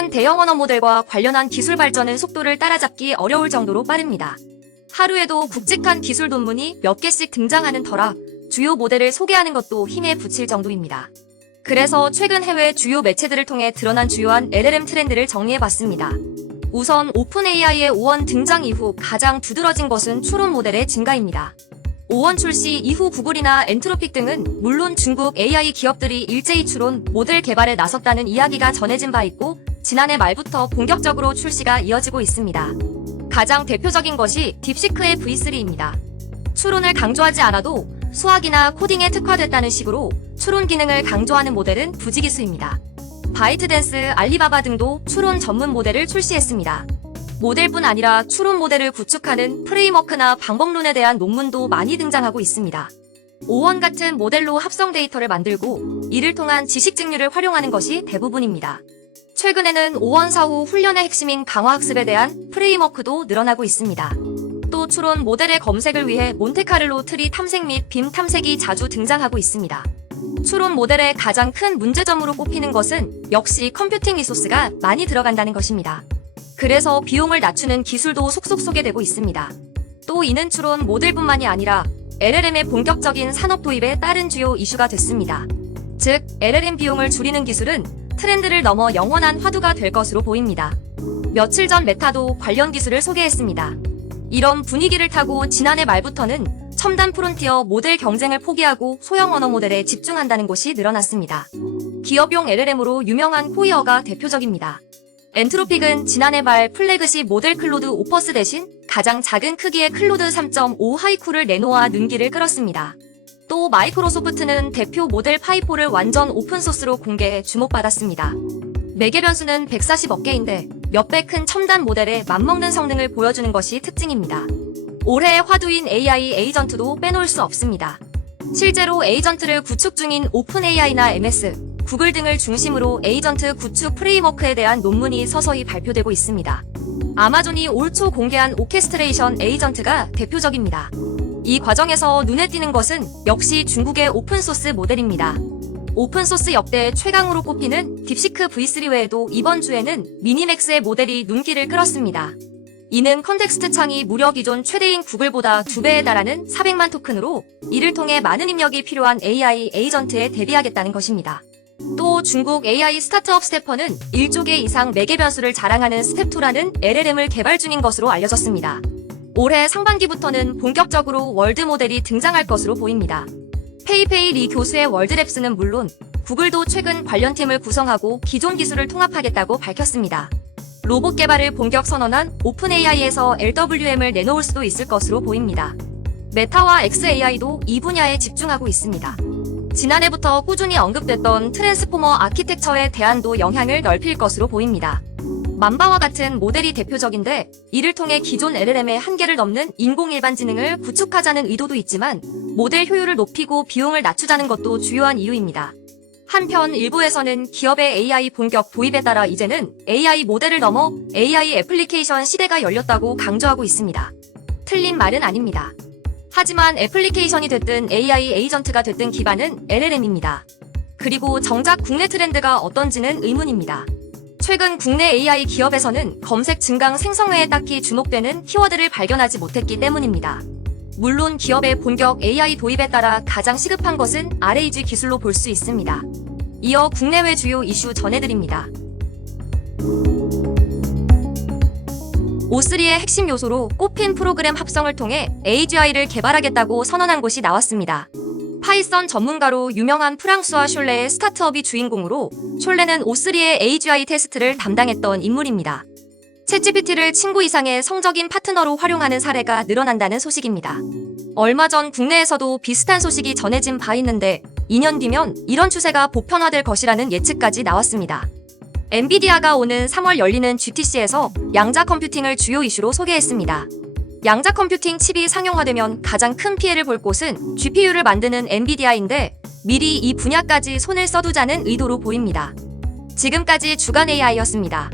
최근 대형 언어 모델과 관련한 기술 발전은 속도를 따라잡기 어려울 정도로 빠릅니다. 하루에도 굵직한 기술 논문이 몇 개씩 등장하는 터라 주요 모델을 소개하는 것도 힘에 부칠 정도입니다. 그래서 최근 해외 주요 매체들을 통해 드러난 주요한 LLM 트렌드를 정리해봤습니다. 우선 오픈AI의 5원 등장 이후 가장 두드러진 것은 추론 모델의 증가입니다. 5원 출시 이후 구글이나 엔트로픽 등은 물론 중국 AI 기업들이 일제히 추론 모델 개발에 나섰다는 이야기가 전해진 바 있고 지난해 말부터 본격적으로 출시가 이어지고 있습니다. 가장 대표적인 것이 딥시크의 V3입니다. 추론을 강조하지 않아도 수학이나 코딩에 특화됐다는 식으로 추론 기능을 강조하는 모델은 부지기수입니다. 바이트댄스, 알리바바 등도 추론 전문 모델을 출시했습니다. 모델뿐 아니라 추론 모델을 구축하는 프레임워크나 방법론에 대한 논문도 많이 등장하고 있습니다. 5원 같은 모델로 합성 데이터를 만들고 이를 통한 지식 증류를 활용하는 것이 대부분입니다. 최근에는 5원 사후 훈련의 핵심인 강화학습에 대한 프레임워크도 늘어나고 있습니다. 또 추론 모델의 검색을 위해 몬테카를로 트리 탐색 및 빔 탐색이 자주 등장하고 있습니다. 추론 모델의 가장 큰 문제점으로 꼽히는 것은 역시 컴퓨팅 리소스가 많이 들어간다는 것입니다. 그래서 비용을 낮추는 기술도 속속 소개되고 있습니다. 또 이는 추론 모델뿐만이 아니라 LLM의 본격적인 산업 도입에 따른 주요 이슈가 됐습니다. 즉, LLM 비용을 줄이는 기술은 트렌드를 넘어 영원한 화두가 될 것으로 보입니다. 며칠 전 메타도 관련 기술을 소개했습니다. 이런 분위기를 타고 지난해 말부터는 첨단 프론티어 모델 경쟁을 포기하고 소형 언어 모델에 집중한다는 곳이 늘어났습니다. 기업용 LLM으로 유명한 코이어가 대표적입니다. 엔트로픽은 지난해 말 플래그십 모델 클로드 오퍼스 대신 가장 작은 크기의 클로드 3.5 하이쿠를 내놓아 눈길을 끌었습니다. 또 마이크로소프트는 대표 모델 파이4를 완전 오픈소스로 공개해 주목받았습니다. 매개 변수는 140억 개인데 몇배 큰 첨단 모델에 맞먹는 성능을 보여주는 것이 특징입니다. 올해의 화두인 AI 에이전트도 빼놓을 수 없습니다. 실제로 에이전트를 구축 중인 오픈AI나 MS, 구글 등을 중심으로 에이전트 구축 프레임워크에 대한 논문이 서서히 발표되고 있습니다. 아마존이 올 초 공개한 오케스트레이션 에이전트가 대표적입니다. 이 과정에서 눈에 띄는 것은 역시 중국의 오픈소스 모델입니다. 오픈소스 역대 최강으로 꼽히는 딥시크 V3 외에도 이번 주에는 미니맥스의 모델이 눈길을 끌었습니다. 이는 컨텍스트 창이 무려 기존 최대인 구글보다 2배에 달하는 400만 토큰으로 이를 통해 많은 입력이 필요한 AI 에이전트에 대비하겠다는 것입니다. 또 중국 AI 스타트업 스태퍼는 1조 개 이상 매개 변수를 자랑하는 스텝2라는 LLM을 개발 중인 것으로 알려졌습니다. 올해 상반기부터는 본격적으로 월드 모델이 등장할 것으로 보입니다. 페이페이 리 교수의 월드랩스는 물론 구글도 최근 관련 팀을 구성하고 기존 기술을 통합하겠다고 밝혔습니다. 로봇 개발을 본격 선언한 오픈AI에서 LWM을 내놓을 수도 있을 것으로 보입니다. 메타와 xAI도 이 분야에 집중하고 있습니다. 지난해부터 꾸준히 언급됐던 트랜스포머 아키텍처의 대안도 영향을 넓힐 것으로 보입니다. 맘바와 같은 모델이 대표적인데 이를 통해 기존 LLM의 한계를 넘는 인공일반지능을 구축하자는 의도도 있지만 모델 효율을 높이고 비용을 낮추자는 것도 주요한 이유입니다. 한편 일부에서는 기업의 AI 본격 도입에 따라 이제는 AI 모델을 넘어 AI 애플리케이션 시대가 열렸다고 강조하고 있습니다. 틀린 말은 아닙니다. 하지만 애플리케이션이 됐든 AI 에이전트가 됐든 기반은 LLM입니다. 그리고 정작 국내 트렌드가 어떤지는 의문입니다. 최근 국내 AI 기업에서는 검색 증강 생성회에 딱히 주목되는 키워드를 발견하지 못했기 때문입니다. 물론 기업의 본격 AI 도입에 따라 가장 시급한 것은 RAG 기술로 볼 수 있습니다. 이어 국내외 주요 이슈 전해드립니다. O3의 핵심 요소로 꼽힌 프로그램 합성을 통해 AGI를 개발하겠다고 선언한 곳이 나왔습니다. 파이썬 전문가로 유명한 프랑스와 숄레의 스타트업이 주인공으로 숄레는 O3의 AGI 테스트를 담당했던 인물입니다. 챗GPT를 친구 이상의 성적인 파트너로 활용하는 사례가 늘어난다는 소식입니다. 얼마 전 국내에서도 비슷한 소식이 전해진 바 있는데 2년 뒤면 이런 추세가 보편화될 것이라는 예측까지 나왔습니다. 엔비디아가 오는 3월 열리는 GTC에서 양자 컴퓨팅을 주요 이슈로 소개했습니다. 양자 컴퓨팅 칩이 상용화되면 가장 큰 피해를 볼 곳은 GPU를 만드는 엔비디아인데 미리 이 분야까지 손을 써두자는 의도로 보입니다. 지금까지 주간 AI였습니다.